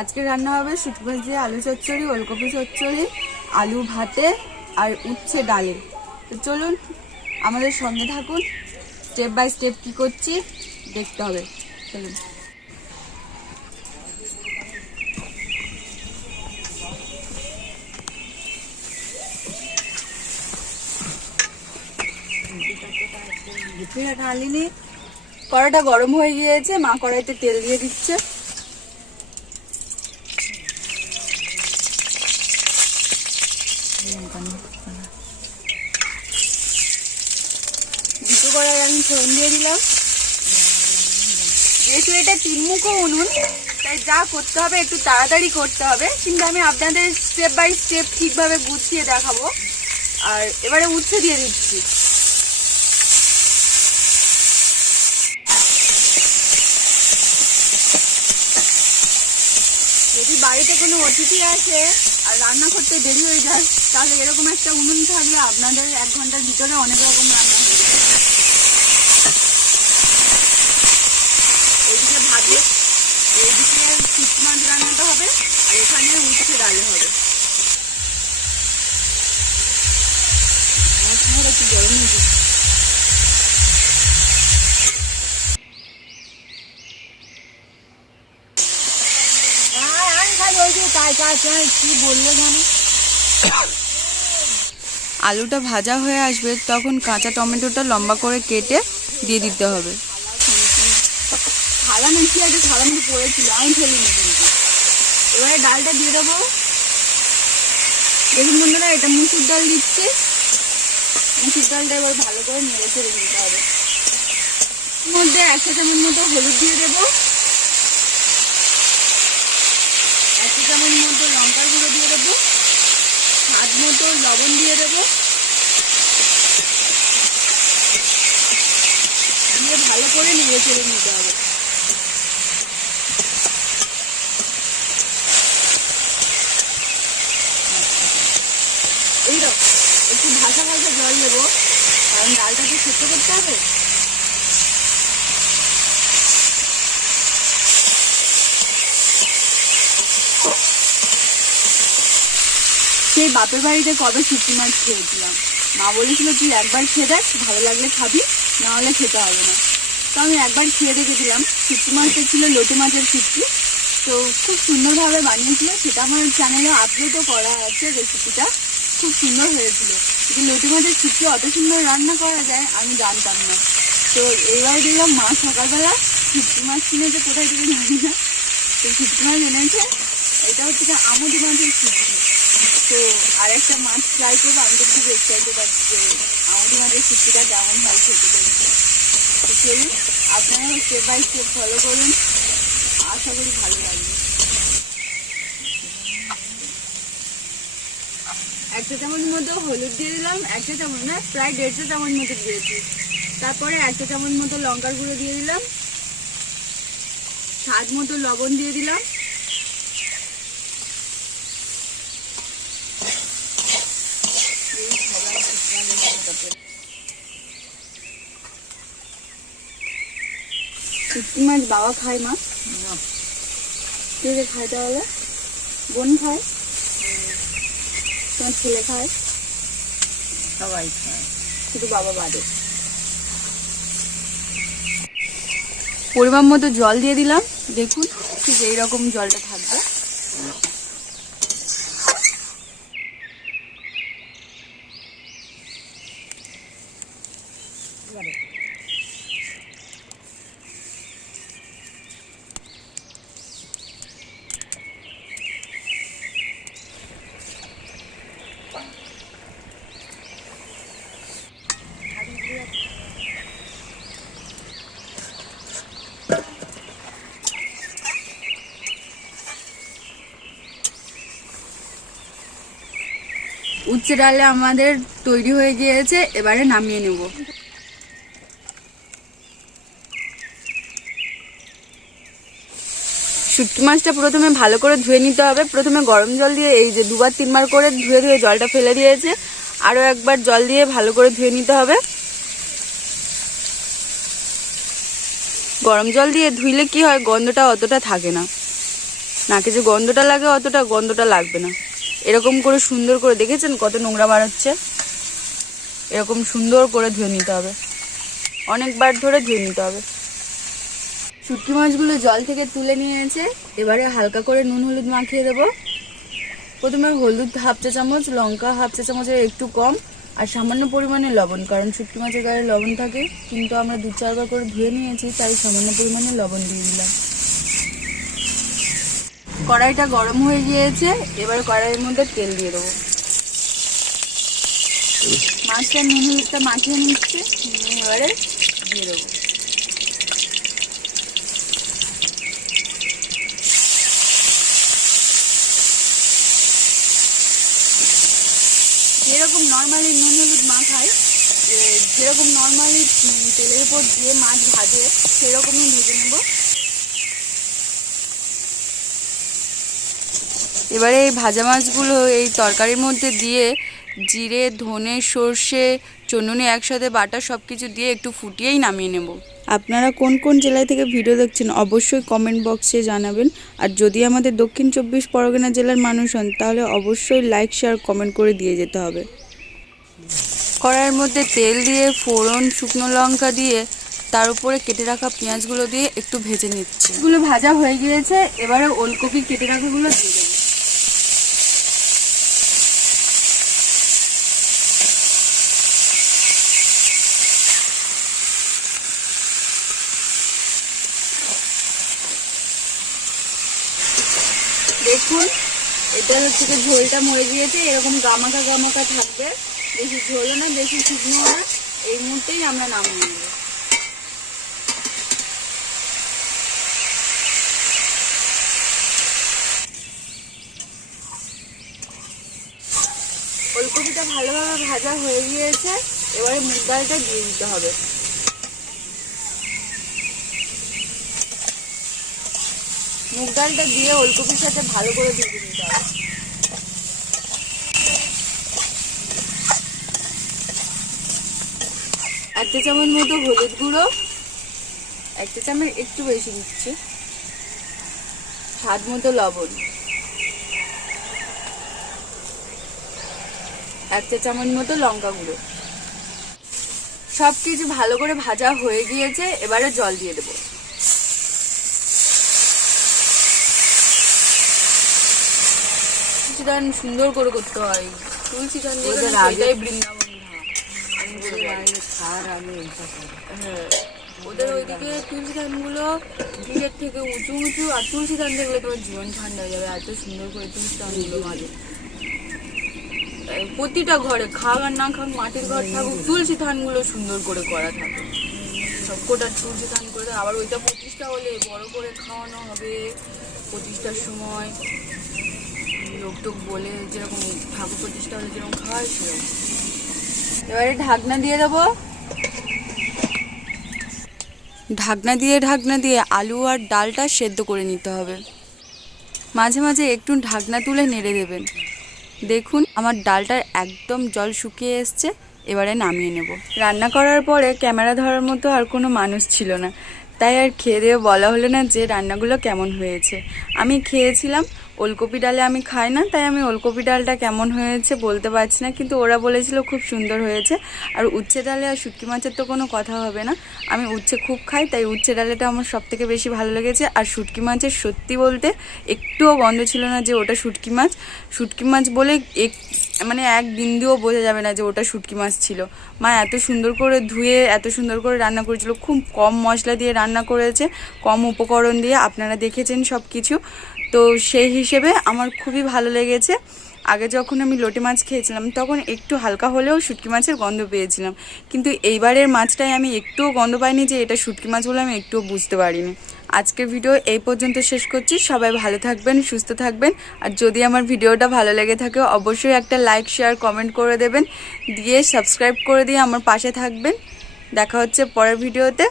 আজকে রান্না হবে শুটকি মাছ দিয়ে আলু চচ্চড়ি, ওলকপি চচ্চড়ি, আলু ভাতে আর উচ্ছে ডালে। তো চলুন আমাদের সঙ্গে থাকুন। স্টেপ বাই স্টেপ কি করছি দেখতে হবে। চলুন। কড়াটা গরম হয়ে গিয়েছে, মা কড়াইতে তেল দিয়ে দিচ্ছে। কড়াই আমি ফোড়ন দিয়ে দিলাম। যেহেতু এটা তিনমুখো উনুন, তাই যা করতে হবে একটু তাড়াতাড়ি করতে হবে। কিন্তু আমি আপনাদের স্টেপ বাই স্টেপ ঠিকভাবে গুছিয়ে দেখাবো। আর এবারে উচ্ছে দিয়ে দিচ্ছি। যদি বাড়িতে কোনো অতিথি আসে আর রান্না করতে দেরি হয়ে যায়, তাহলে এরকম একটা উনুন থাকলে আপনাদের এক ঘণ্টার ভিতরে অনেক রকম রান্না হয়ে যাবে এইদিকে ভাজে এইদিকে শুকনো মাছ রান্নাটা হবে আর এখানে উচ্ছে ডালে হবে। কি গরম হয়েছে? আলুটা ভাজা হয়ে আসবে তখন কাঁচা টমেটোটা লম্বা করে কেটে দিয়ে দিতে হবে। থালা একটা থালা মধ্যে পড়েছিল আমি ফেলিনি। কিন্তু এবারে ডালটা দিয়ে দেবো। দেখুন বন্ধুরা, এটা মুসুর ডাল দিচ্ছে। মুসুর ডালটা এবার ভালো করে নেড়ে চেড়ে দিতে হবে। মধ্যে একশো চামচ মতো হলুদ দিয়ে দেবো। একশো চামচ মতো লঙ্কার গুঁড়ো দিয়ে দেবো। স্বাদ মতো লবণ দিয়ে দেবো। দিয়ে ভালো করে নেড়ে চেড়ে নিতে হবে এই রকম একটু ভাসা ভাসা জল দেবো কারণ ডালটাকে সেদ্ধ করতে হবে? সেই বাপের বাড়িতে কবে শুটকি মাছ খেয়েছিলাম? মা বলেছিল, তুই একবার খেয়ে দেখ, ভালো লাগলে খাবি, না হলে খেতে হবে না। তো আমি একবার খেয়ে দেখেছিলাম শুটকি মাছটা ছিল লোটে মাছের শুটকি। তো খুব সুন্দরভাবে বানিয়েছিল, সেটা আমার চ্যানেলে আপলোডও করা আছে রেসিপিটা খুব সুন্দর হয়েছিল। যে লোটে মাছের শুটকি অত সুন্দর রান্না করা যায়, আমি জানতাম না। তো এবার দেখলাম মা সকালবেলা শুটকি মাছ কিনেছে, কোথায় থেকে জানি না। তো শুটকি মাছ এনেছে, এটা হচ্ছে আমুদি মাছের শুটকি। তো আর একটা মাছ ট্রাই করব, আমি তো খুব এক্সাইটেড আছি যে আমুদি মাছের শুটকিটা কেমন হয় খেতে তো চলুন আপনারা স্টেপ বাই স্টেপ ফলো করুন। আশা করি ভালো লাগবে। একটা চামচ মতো হলুদ দিয়ে দিলাম একটা চামচ না প্রায় দেড়শো চামচ মতো দিয়েছি। তারপরে একটা চামচ মতো লঙ্কার গুঁড়ো দিয়ে দিলাম। স্বাদ মতো লবণ দিয়ে দিলাম। শুটকি মাছ বাবা খায় মা। কে কে খায় তাহলে? বোন খায়? তোমার ছেলে খায়? সবাই খায়। শুধু বাবা বাদে। পরিমাণ মতো জল দিয়ে দিলাম। দেখুন ঠিক এইরকম জলটা থাকবে। উচ্ছে ডালে আমাদের তৈরি হয়ে গিয়েছে এবারে নামিয়ে নেব। শুটকি মাছটা প্রথমে ভালো করে ধুয়ে নিতে হবে। প্রথমে গরম জল দিয়ে এই যে দুবার তিনবার করে ধুয়ে ধুয়ে জলটা ফেলে দিয়েছে। আরও একবার জল দিয়ে ভালো করে ধুয়ে নিতে হবে। গরম জল দিয়ে ধুইলে কি হয়, গন্ধটা অতটা থাকে না। নাকে যে গন্ধটা লাগে অতটা, গন্ধটা লাগবে না। এরকম করে সুন্দর করে দেখেছেন কত নোংরা বার হচ্ছে এরকম সুন্দর করে ধুয়ে নিতে হবে। অনেকবার ধরে ধুয়ে নিতে হবে। শুটকি মাছগুলো জল থেকে তুলে নিয়েছে এবারে হালকা করে নুন হলুদ মাখিয়ে দেবো। প্রথমে হলুদ হাফ চা চামচ, লঙ্কা হাফ চা চামচের একটু কম, আর সামান্য পরিমাণে লবণ, কারণ শুটকি মাছের গায়ে লবণ থাকে, কিন্তু আমরা দু চারবার করে ধুয়ে নিয়েছি, তাই সামান্য পরিমাণে লবণ দিয়ে দিলাম। কড়াইটা গরম হয়ে গিয়েছে, এবার কড়াইয়ের মধ্যে তেল দিয়ে দেবো। মাছটা নুন হলুদটা মাখিয়ে নিচ্ছে এবারে দিয়ে দেবো যেরকম নর্মালি নুন হলুদ মাখায় এ, যেরকম নর্মালি তেলের উপর দিয়ে মাছ ভাজে সেরকমই ভেজে নেব। এবারে এই ভাজা মাছগুলো এই তরকারির মধ্যে দিয়ে জিরে ধনে সর্ষে চনুনি একসাথে বাটা সব কিছু দিয়ে একটু ফুটিয়েই নামিয়ে নেব। আপনারা কোন কোন জেলায় থেকে ভিডিও দেখছেন অবশ্যই কমেন্ট বক্সে জানাবেন। আর যদি আমাদের দক্ষিণ চব্বিশ পরগনা জেলার মানুষ হন তাহলে অবশ্যই লাইক শেয়ার কমেন্ট করে দিয়ে যেতে হবে। কড়াইয়ের মধ্যে তেল দিয়ে, ফোড়ন, শুকনো লঙ্কা দিয়ে, তার উপরে কেটে রাখা পেঁয়াজগুলো দিয়ে একটু ভেজে নিচ্ছি। এগুলো ভাজা হয়ে গিয়েছে, এবারে ওলকপি কেটে রাখাগুলো দিয়ে দেখুন, এটা হচ্ছে ঝোলটা মরে গিয়েছে, এরকম গামাকা গামাকা থাকবে। বেশি ঝোলও না, বেশি শুকনো না। এই মুহূর্তেই আমরা নামিয়ে নেব। ফুলকপিটা ভালোভাবে ভাজা হয়ে গিয়েছে। এবারে মুগ ডালটা দিয়ে দিতে হবে। মুগ ডালটা দিয়ে ওলকপির সাথে ভালো করে ভেজে নিতে হবে। চা চামচ মতো হলুদ গুঁড়ো এক চা চামচ একটু বেশি দিচ্ছি। স্বাদ মতো লবণ। এক চা চামচ মতো লঙ্কা গুঁড়ো। সব কিছু ভালো করে ভাজা হয়ে গিয়েছে এবারে জল দিয়ে দেবো। সুন্দর করে করতে হয়। তুলসী সেটাই বৃন্দাবন। এটা হ্যাঁ। ওদের ওইদিকে তুলসী ধানগুলো নিজের থেকে উঁচু উঁচু আর তুলসী ধান দেখলে তোমার জীবন ঠান্ডা যাবে, এত সুন্দর করে তুলসী ধানগুলো মাঝে প্রতিটা ঘরে খাক আর না খাক, মাটির ঘর থাকুক, তুলসী ধানগুলো সুন্দর করে করা থাকে। সব কোটা তুলসী ধান করে। আবার ওইটা প্রতিষ্ঠা হলে বড় করে খাওয়ানো হবে প্রতিষ্ঠার সময়। লোক টোক বলে যেরকম ঠাকুর প্রতিষ্ঠা হলে যেরকম খাওয়ায় সেরকম। এবারে ঢাকনা দিয়ে দেবো। ঢাকনা দিয়ে ঢাকনা দিয়ে আলু আর ডালটা সেদ্ধ করে নিতে হবে। মাঝে মাঝে একটু ঢাকনা তুলে নেড়ে দেবেন। দেখুন, আমার ডালটার একদম জল শুকিয়ে এসছে। এবারে নামিয়ে নেব। রান্না করার পরে ক্যামেরা ধরার মতো আর কোনো মানুষ ছিল না। তাই আর খেয়ে দিয়ে বলা হলো না যে রান্নাগুলো কেমন হয়েছে। আমি খেয়েছিলাম ওলকপি ডালে আমি খাই না, তাই আমি ওলকপি ডালটা কেমন হয়েছে বলতে পারছি না, কিন্তু ওরা বলেছিল খুব সুন্দর হয়েছে। আর উচ্ছে ডালে আর শুটকি মাছের তো কোনো কথা হবে না। আমি উচ্ছে খুব খাই, তাই উচ্ছে ডালেটা আমার সব থেকে বেশি ভালো লেগেছে। আর শুটকি মাছের সত্যি বলতে একটুও গন্ধ ছিল না যে ওটা শুটকি মাছ। শুটকি মাছ বলে এক মানে এক বিন্দুও বোঝা যাবে না যে ওটা শুটকি মাছ ছিল। মা এত সুন্দর করে ধুয়ে, এত সুন্দর করে রান্না করেছিল, খুব কম মশলা দিয়ে রান্না করেছে, কম উপকরণ দিয়ে। আপনারা দেখেছেন সব কিছু তো সেই হিসেবে আমার খুবই ভালো লেগেছে। আগে যখন আমি লোটে মাছ খেয়েছিলাম, তখন একটু হালকা হলেও শুটকি মাছের গন্ধ পেয়েছিলাম। কিন্তু এইবারের মাছটাই আমি একটুও গন্ধ পাইনি যে এটা শুটকি মাছ বলে আমি একটুও বুঝতে পারিনি। আজকের ভিডিও এই পর্যন্ত শেষ করছি। সবাই ভালো থাকবেন, সুস্থ থাকবেন। আর যদি আমার ভিডিওটা ভালো লেগে থাকে, অবশ্যই একটা লাইক শেয়ার কমেন্ট করে দেবেন। দিয়ে সাবস্ক্রাইব করে দিয়ে আমার পাশে থাকবেন। দেখা হচ্ছে পরের ভিডিওতে।